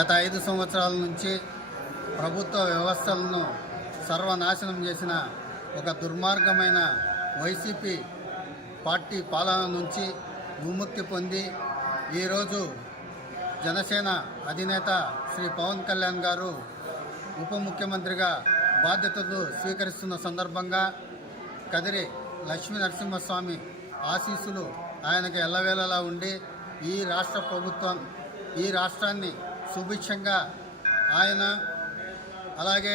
గత ఐదు సంవత్సరాల నుంచి ప్రభుత్వ వ్యవస్థలను సర్వనాశనం చేసిన ఒక దుర్మార్గమైన వైసీపీ పార్టీ పాలన నుంచి విముక్తి పొంది ఈరోజు జనసేన అధినేత శ్రీ పవన్ కళ్యాణ్ గారు ఉప ముఖ్యమంత్రిగా బాధ్యతలు స్వీకరిస్తున్న సందర్భంగా కదిరి లక్ష్మీ నరసింహస్వామి ఆశీస్సులు ఆయనకు ఎల్లవేళలా ఉండి ఈ రాష్ట్ర ప్రభుత్వం ఈ రాష్ట్రాన్ని శుభిక్షంగా ఆయన అలాగే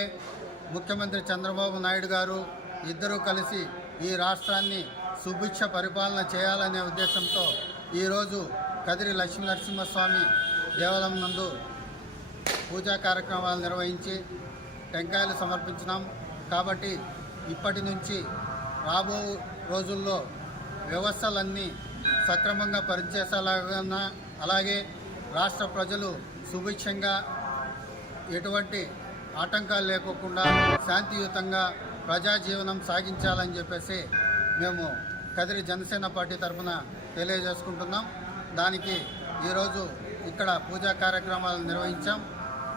ముఖ్యమంత్రి చంద్రబాబు నాయుడు గారు ఇద్దరూ కలిసి ఈ రాష్ట్రాన్ని సుభిక్ష పరిపాలన చేయాలనే ఉద్దేశంతో ఈరోజు కదిరి లక్ష్మీ నరసింహస్వామి దేవాలయం నందు పూజా కార్యక్రమాలు నిర్వహించి టెంకాయలు సమర్పించినాం కాబట్టి ఇప్పటి నుంచి రాబో రోజుల్లో వ్యవస్థలన్నీ సక్రమంగా పనిచేసేలాగా అలాగే రాష్ట్ర ప్రజలు సుభిక్షంగా ఎటువంటి ఆటంకాలు లేకోకుండా శాంతియుతంగా ప్రజాజీవనం సాగించాలని చెప్పేసి మేము కదిరి జనసేన పార్టీ తరఫున తెలియజేసుకుంటున్నాం దానికి ఈరోజు ఇక్కడ పూజా కార్యక్రమాలు నిర్వహించాం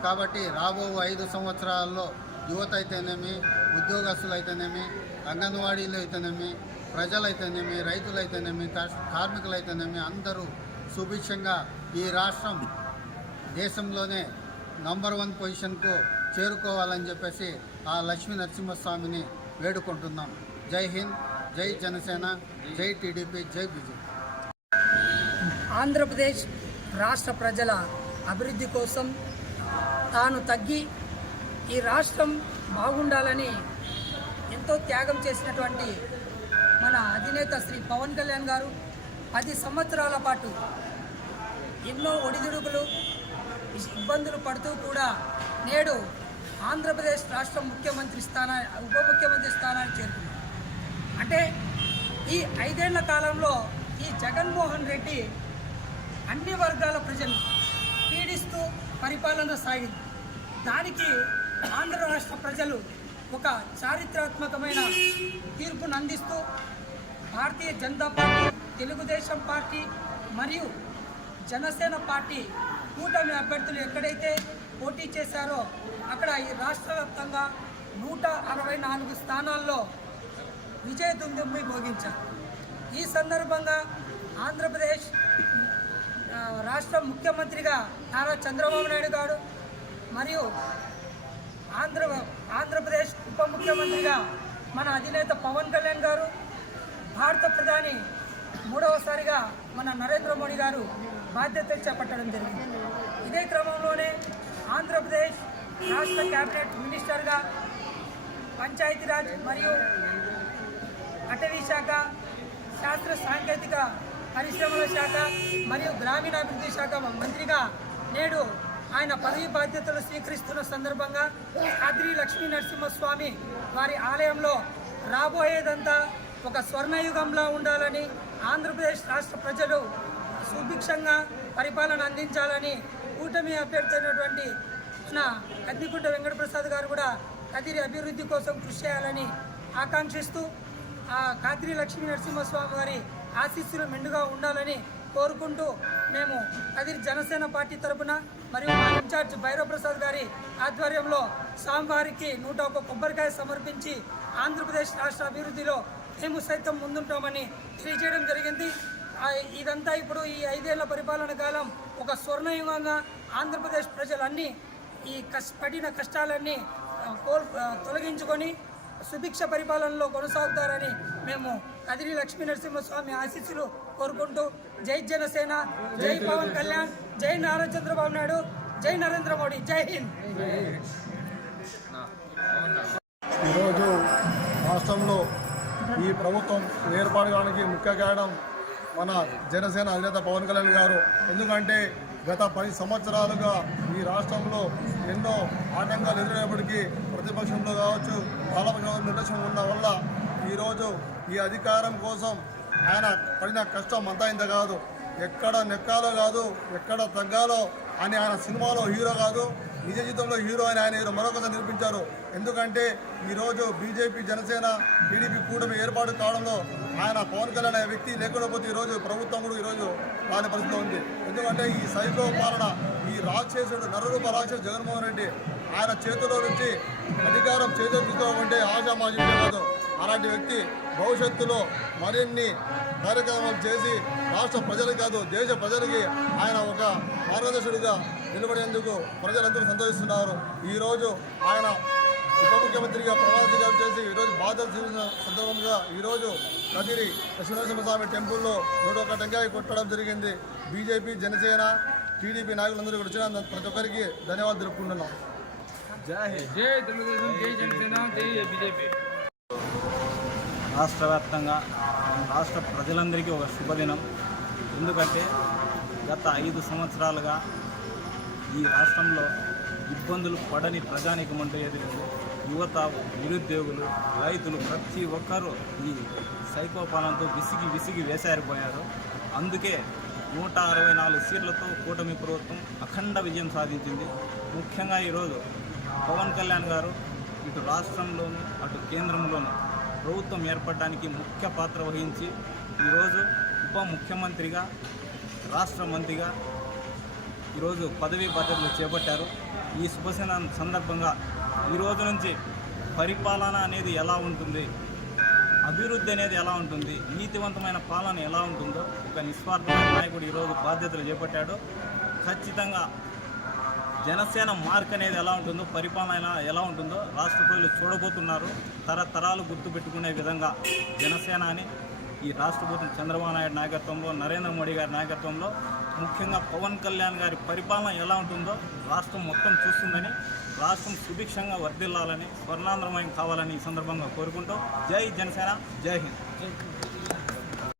కాబట్టి రాబో ఐదు సంవత్సరాల్లో యువత అయితేనేమి ఉద్యోగస్తులు అయితేనేమి అంగన్వాడీలు అయితేనేమి ప్రజలైతేనేమి రైతులైతేనేమి కార్మికులైతేనేమి అందరూ సుభిక్షంగా ఈ రాష్ట్రం దేశంలోనే నంబర్ వన్ పొజిషన్కు చేరుకోవాలని చెప్పేసి ఆ లక్ష్మీ నరసింహస్వామిని వేడుకుంటున్నాం జై హింద్ జై జనసేన జై టీడీపీ జై బీజేపీ ఆంధ్రప్రదేశ్ రాష్ట్ర ప్రజల అభివృద్ధి కోసం తాను తగ్గి ఈ రాష్ట్రం బాగుండాలని ఎంతో త్యాగం చేసినటువంటి మన అధినేత శ్రీ పవన్ కళ్యాణ్ గారు పది సంవత్సరాల పాటు ఎన్నో ఒడిదుడుకులు ఇబ్బందులు పడుతూ కూడా నేడు ఆంధ్రప్రదేశ్ రాష్ట్ర ముఖ్యమంత్రి స్థానా ఉప ముఖ్యమంత్రి స్థానాన్ని చేరుకుంది అంటే ఈ ఐదేళ్ల కాలంలో ఈ జగన్మోహన్ రెడ్డి అన్ని వర్గాల ప్రజలు పీడిస్తూ పరిపాలన సాగింది దానికి ఆంధ్ర రాష్ట్ర ప్రజలు ఒక చారిత్రాత్మకమైన తీర్పును అందిస్తూ భారతీయ జనతా పార్టీ తెలుగుదేశం పార్టీ మరియు జనసేన పార్టీ కూటమి అభ్యర్థులు ఎక్కడైతే పోటీ చేశారో అక్కడ ఈ రాష్ట్ర వ్యాప్తంగా నూట అరవై నాలుగు స్థానాల్లో విజయ భోగించారు ఈ సందర్భంగా ఆంధ్రప్రదేశ్ రాష్ట్ర ముఖ్యమంత్రిగా నారా చంద్రబాబు నాయుడు గారు మరియు ఆంధ్ర ఆంధ్రప్రదేశ్ ఉప ముఖ్యమంత్రిగా మన అధినేత పవన్ కళ్యాణ్ గారు భారత ప్రధాని మూడవసారిగా మన నరేంద్ర మోడీ గారు బాధ్యతలు చేపట్టడం జరిగింది ఇదే క్రమంలోనే ఆంధ్రప్రదేశ్ రాష్ట్ర క్యాబినెట్ మినిస్టర్గా పంచాయతీరాజ్ మరియు అటవీ శాఖ శాస్త్ర సాంకేతిక పరిశ్రమల శాఖ మరియు గ్రామీణాభివృద్ధి శాఖ మంత్రిగా నేడు ఆయన పదవి బాధ్యతలు స్వీకరిస్తున్న సందర్భంగా అద్రి లక్ష్మీ నరసింహస్వామి వారి ఆలయంలో రాబోయేదంతా ఒక స్వర్ణయుగంలో ఉండాలని ఆంధ్రప్రదేశ్ రాష్ట్ర ప్రజలు సుభిక్షంగా పరిపాలన అందించాలని కూటమి అభ్యర్థి అయినటువంటి నా వెంకటప్రసాద్ గారు కూడా కదిరి అభివృద్ధి కోసం కృషి చేయాలని ఆకాంక్షిస్తూ ఆ కాదిరి లక్ష్మీ నరసింహస్వామి వారి ఆశీస్సులు మెండుగా ఉండాలని కోరుకుంటూ మేము కదిరి జనసేన పార్టీ తరఫున మరియు మా ఇన్ఛార్జ్ భైరవప్రసాద్ గారి ఆధ్వర్యంలో స్వామివారికి నూట ఒక కొబ్బరికాయ సమర్పించి ఆంధ్రప్రదేశ్ రాష్ట్ర అభివృద్ధిలో మేము సైతం ముందుంటామని తెలియజేయడం జరిగింది ఇదంతా ఇప్పుడు ఈ ఐదేళ్ల పరిపాలన కాలం ఒక స్వర్ణయుగంగా ఆంధ్రప్రదేశ్ ప్రజలన్నీ ఈ కష్ పడిన కష్టాలన్నీ కోల్ తొలగించుకొని సుభిక్ష పరిపాలనలో కొనసాగుతారని మేము కదిరి లక్ష్మీనరసింహస్వామి ఆశీస్సులు కోరుకుంటూ జై జనసేన జై పవన్ కళ్యాణ్ జై నారా చంద్రబాబు నాయుడు జై నరేంద్ర మోడీ జై హింద్ ఈరోజు రాష్ట్రంలో ఈ ప్రభుత్వం ఏర్పడడానికి ముఖ్య కారణం మన జనసేన అధినేత పవన్ కళ్యాణ్ గారు ఎందుకంటే గత పది సంవత్సరాలుగా ఈ రాష్ట్రంలో ఎన్నో ఆటంకాలు ఎదురైనప్పటికీ ప్రతిపక్షంలో కావచ్చు పాలపక్షంలో నిర్లక్ష్యం ఉన్న వల్ల ఈరోజు ఈ అధికారం కోసం ఆయన పడిన కష్టం అంతా ఇంత కాదు ఎక్కడ నెక్కాలో కాదు ఎక్కడ తగ్గాలో అని ఆయన సినిమాలో హీరో కాదు నిజ జీవితంలో హీరో అని ఆయన మరొకసారి నిరూపించారు ఎందుకంటే ఈరోజు బీజేపీ జనసేన టీడీపీ కూటమి ఏర్పాటు కావడంలో ఆయన పవన్ కళ్యాణ్ అనే వ్యక్తి లేకుండా పోతే ఈరోజు ప్రభుత్వం కూడా ఈరోజు రాని పరిస్థితిలో ఉంది ఎందుకంటే ఈ సైకో పాలన ఈ రాక్షసుడు నరూప రాక్షసు జగన్మోహన్ రెడ్డి ఆయన చేతిలో నుంచి అధికారం చేజెక్కుతూ ఉంటే మాజీ కాదు అలాంటి వ్యక్తి భవిష్యత్తులో మరిన్ని కార్యక్రమాలు చేసి రాష్ట్ర ప్రజలు కాదు దేశ ప్రజలకి ఆయన ఒక మార్గదర్శుడిగా నిలబడేందుకు ప్రజలందరూ సంతోషిస్తున్నారు ఈరోజు ఆయన ఉప ముఖ్యమంత్రిగా ప్రవాస గారు చేసి ఈరోజు బాధ్యత చూసిన సందర్భంగా ఈరోజు కదిరి లక్ష్మీనరసింహస్వామి టెంపుల్లో నూట ఒక టెంకాయ కొట్టడం జరిగింది బీజేపీ జనసేన టీడీపీ నాయకులందరూ కూడా వచ్చిన ప్రతి ఒక్కరికి ధన్యవాదాలు తెలుపుకుంటున్నాం జై జై జై జనసేన జై బీజేపీ రాష్ట్ర వ్యాప్తంగా రాష్ట్ర ప్రజలందరికీ ఒక శుభదినం ఎందుకంటే గత ఐదు సంవత్సరాలుగా ఈ రాష్ట్రంలో ఇబ్బందులు పడని ప్రజానికం అంటే యువత నిరుద్యోగులు రైతులు ప్రతి ఒక్కరూ ఈ సైకోపాలనతో విసిగి విసిగి వేసారిపోయారు అందుకే నూట అరవై నాలుగు సీట్లతో కూటమి ప్రభుత్వం అఖండ విజయం సాధించింది ముఖ్యంగా ఈరోజు పవన్ కళ్యాణ్ గారు ఇటు రాష్ట్రంలోనూ అటు కేంద్రంలోనూ ప్రభుత్వం ఏర్పడడానికి ముఖ్య పాత్ర వహించి ఈరోజు ఉప ముఖ్యమంత్రిగా రాష్ట్ర మంత్రిగా ఈరోజు పదవీ బాధ్యతలు చేపట్టారు ఈ శుభసన సందర్భంగా ఈరోజు నుంచి పరిపాలన అనేది ఎలా ఉంటుంది అభివృద్ధి అనేది ఎలా ఉంటుంది నీతివంతమైన పాలన ఎలా ఉంటుందో ఒక నిస్వార్థమైన నాయకుడు ఈరోజు బాధ్యతలు చేపట్టాడు ఖచ్చితంగా జనసేన మార్క్ అనేది ఎలా ఉంటుందో పరిపాలన ఎలా ఉంటుందో రాష్ట్ర ప్రజలు చూడబోతున్నారు తరతరాలు గుర్తుపెట్టుకునే విధంగా జనసేన అని ఈ రాష్ట్రపతి చంద్రబాబు నాయుడు నాయకత్వంలో నరేంద్ర మోడీ గారి నాయకత్వంలో ముఖ్యంగా పవన్ కళ్యాణ్ గారి పరిపాలన ఎలా ఉంటుందో రాష్ట్రం మొత్తం చూస్తుందని రాష్ట్రం సుభిక్షంగా వర్ధిల్లాలని స్వర్ణాంధ్రమయం కావాలని ఈ సందర్భంగా కోరుకుంటూ జై జనసేన జై హింద్